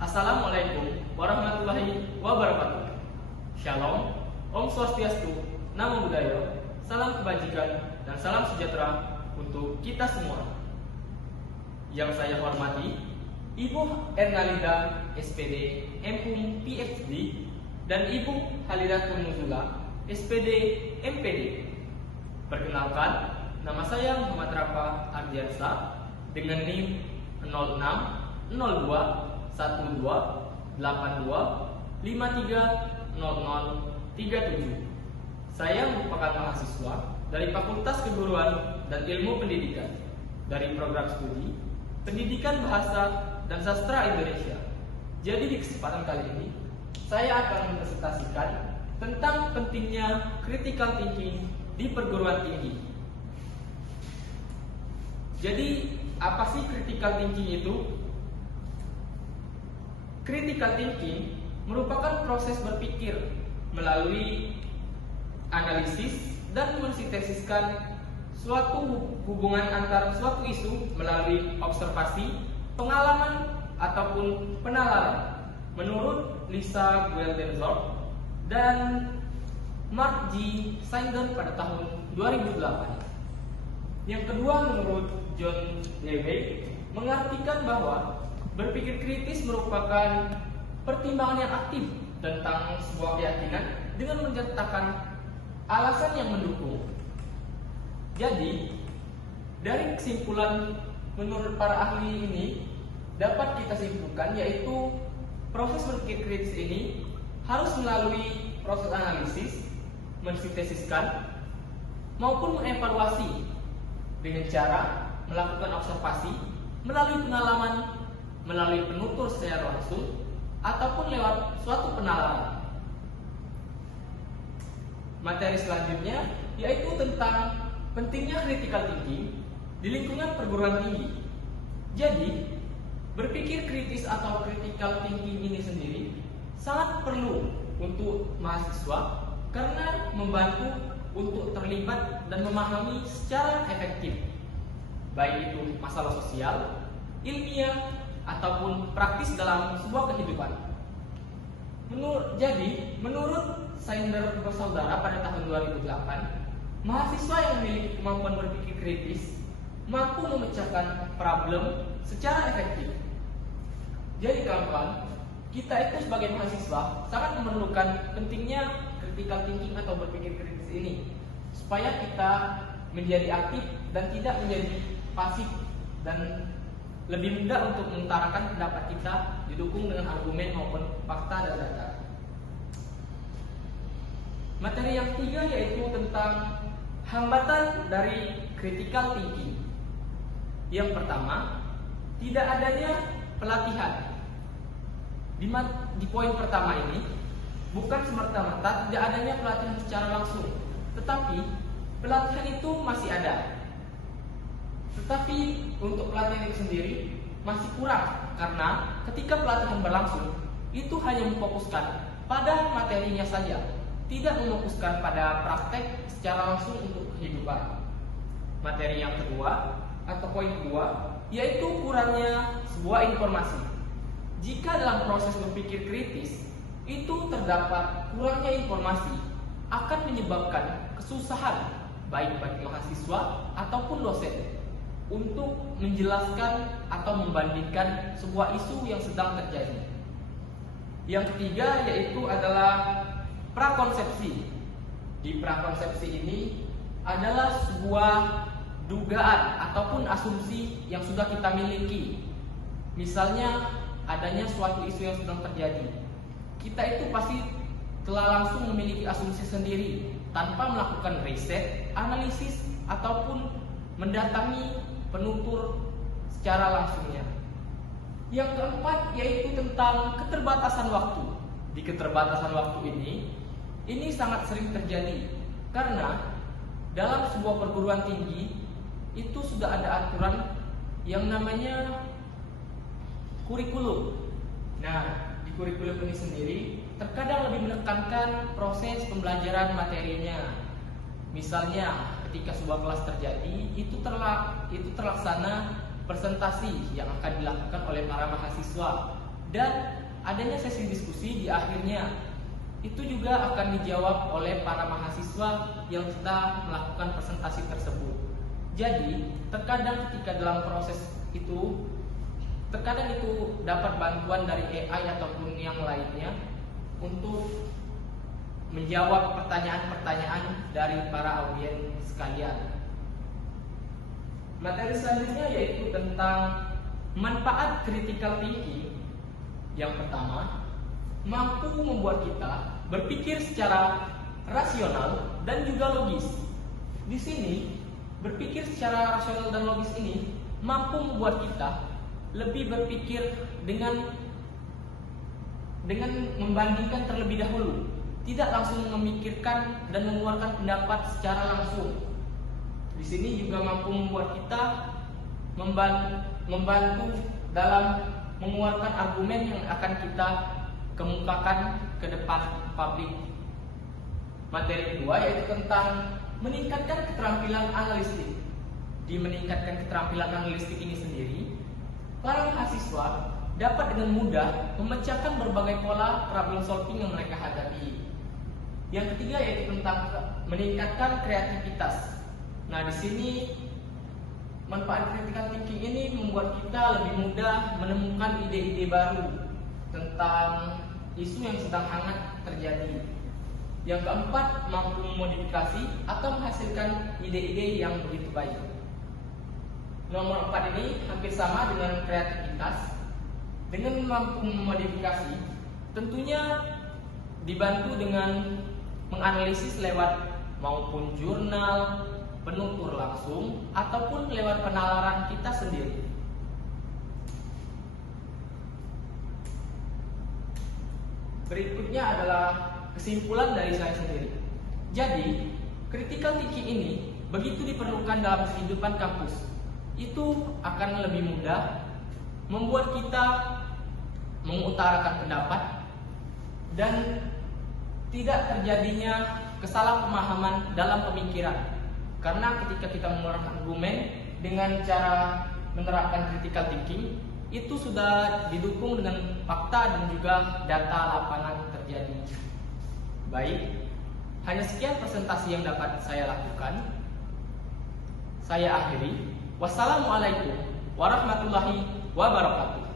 Assalamualaikum warahmatullahi wabarakatuh. Shalom, Om Swastiastu, Namo Buddhaya, salam kebajikan dan salam sejahtera untuk kita semua. Yang saya hormati, Ibu Ernalinda, SPD, MPum PhD, dan Ibu Halidatul Nuzula, SPD, MPD. Perkenalkan, nama saya Muhammad Rafa Ardiansa dengan NIM 0602 12 82 53 0037. Saya merupakan mahasiswa dari Fakultas Keguruan dan Ilmu Pendidikan dari program studi Pendidikan Bahasa dan Sastra Indonesia. Jadi di kesempatan kali ini saya akan mempresentasikan tentang pentingnya critical thinking di perguruan tinggi. Jadi apa sih critical thinking itu? Critical thinking merupakan proses berpikir melalui analisis dan mensintesiskan suatu hubungan antara suatu isu melalui observasi, pengalaman, ataupun penalaran. Menurut Lisa Gueldenzorf dan Mark G. Sander pada tahun 2008. Yang kedua, menurut John Dewey, mengartikan bahwa berpikir kritis merupakan pertimbangan yang aktif tentang sebuah keyakinan dengan menyertakan alasan yang mendukung. Jadi, dari kesimpulan menurut para ahli ini dapat kita simpulkan yaitu proses berpikir kritis ini harus melalui proses analisis, mensintesiskan, maupun mengevaluasi dengan cara melakukan observasi melalui pengalaman, melalui penutur secara langsung, ataupun lewat suatu penalaran. Materi selanjutnya yaitu tentang pentingnya critical thinking di lingkungan perguruan tinggi. Jadi, berpikir kritis atau critical thinking ini sendiri sangat perlu untuk mahasiswa karena membantu untuk terlibat dan memahami secara efektif, baik itu masalah sosial, ilmiah, ataupun praktis dalam sebuah kehidupan. Menurut Sander bersaudara pada tahun 2008, mahasiswa yang memiliki kemampuan berpikir kritis mampu memecahkan problem secara efektif. Jadi kawan-kawan, kita itu sebagai mahasiswa sangat memerlukan pentingnya critical thinking atau berpikir kritis ini supaya kita menjadi aktif dan tidak menjadi pasif dan lebih mudah untuk mengutarakan pendapat kita didukung dengan argumen maupun fakta dan data. Materi yang ketiga yaitu tentang hambatan dari critical thinking. Yang pertama, tidak adanya pelatihan. Di poin pertama ini, bukan semerta-merta tidak adanya pelatihan secara langsung, tetapi pelatihan itu masih ada. Tetapi untuk pelatihan itu sendiri masih kurang karena ketika pelatihan berlangsung itu hanya memfokuskan pada materinya saja, tidak memfokuskan pada praktek secara langsung untuk kehidupan. Materi yang kedua atau poin kedua yaitu kurangnya sebuah informasi. Jika dalam proses berpikir kritis itu terdapat kurangnya informasi akan menyebabkan kesusahan baik bagi mahasiswa ataupun dosen untuk menjelaskan atau membandingkan sebuah isu yang sedang terjadi. Yang ketiga yaitu adalah prakonsepsi. Di prakonsepsi ini adalah sebuah dugaan ataupun asumsi yang sudah kita miliki. Misalnya adanya suatu isu yang sedang terjadi. Kita itu pasti telah langsung memiliki asumsi sendiri tanpa melakukan riset, analisis, ataupun mendatangi penutur secara langsungnya. Yang keempat yaitu tentang keterbatasan waktu. Di keterbatasan waktu ini sangat sering terjadi karena dalam sebuah perguruan tinggi itu sudah ada aturan yang namanya kurikulum. Nah, di kurikulum ini sendiri terkadang lebih menekankan proses pembelajaran materinya. Misalnya ketika sebuah kelas terjadi itu terlaksana presentasi yang akan dilakukan oleh para mahasiswa dan adanya sesi diskusi di akhirnya. Itu juga akan dijawab oleh para mahasiswa yang sudah melakukan presentasi tersebut. Jadi, terkadang ketika dalam proses itu, terkadang itu dapat bantuan dari AI ataupun yang lainnya untuk menjawab pertanyaan-pertanyaan dari para audiens sekalian. Materi selanjutnya yaitu tentang manfaat critical thinking. Yang pertama, mampu membuat kita berpikir secara rasional dan juga logis. Di sini, berpikir secara rasional dan logis ini mampu membuat kita lebih berpikir dengan membandingkan terlebih dahulu, tidak langsung memikirkan dan mengeluarkan pendapat secara langsung. Di sini juga mampu membuat kita membantu dalam mengeluarkan argumen yang akan kita kemukakan ke depan publik. Materi kedua yaitu tentang meningkatkan keterampilan analistik. Di meningkatkan keterampilan analistik ini sendiri, para mahasiswa dapat dengan mudah memecahkan berbagai pola problem solving yang mereka hadapi. Yang ketiga yaitu tentang meningkatkan kreativitas. Nah, di sini manfaat critical thinking ini membuat kita lebih mudah menemukan ide-ide baru tentang isu yang sedang hangat terjadi. Yang keempat, mampu memodifikasi atau menghasilkan ide-ide yang begitu baik. Nomor 4 ini hampir sama dengan kreativitas. Dengan mampu memodifikasi, tentunya dibantu dengan menganalisis lewat maupun jurnal, penutur langsung, ataupun lewat penalaran kita sendiri. Berikutnya adalah kesimpulan dari saya sendiri. Jadi, critical thinking ini begitu diperlukan dalam kehidupan kampus. Itu akan lebih mudah membuat kita mengutarakan pendapat dan tidak terjadinya kesalahpahaman dalam pemikiran. Karena ketika kita mengeluarkan argumen dengan cara menerapkan critical thinking, itu sudah didukung dengan fakta dan juga data lapangan terjadi. Baik, hanya sekian presentasi yang dapat saya lakukan. Saya akhiri. Wassalamualaikum warahmatullahi wabarakatuh.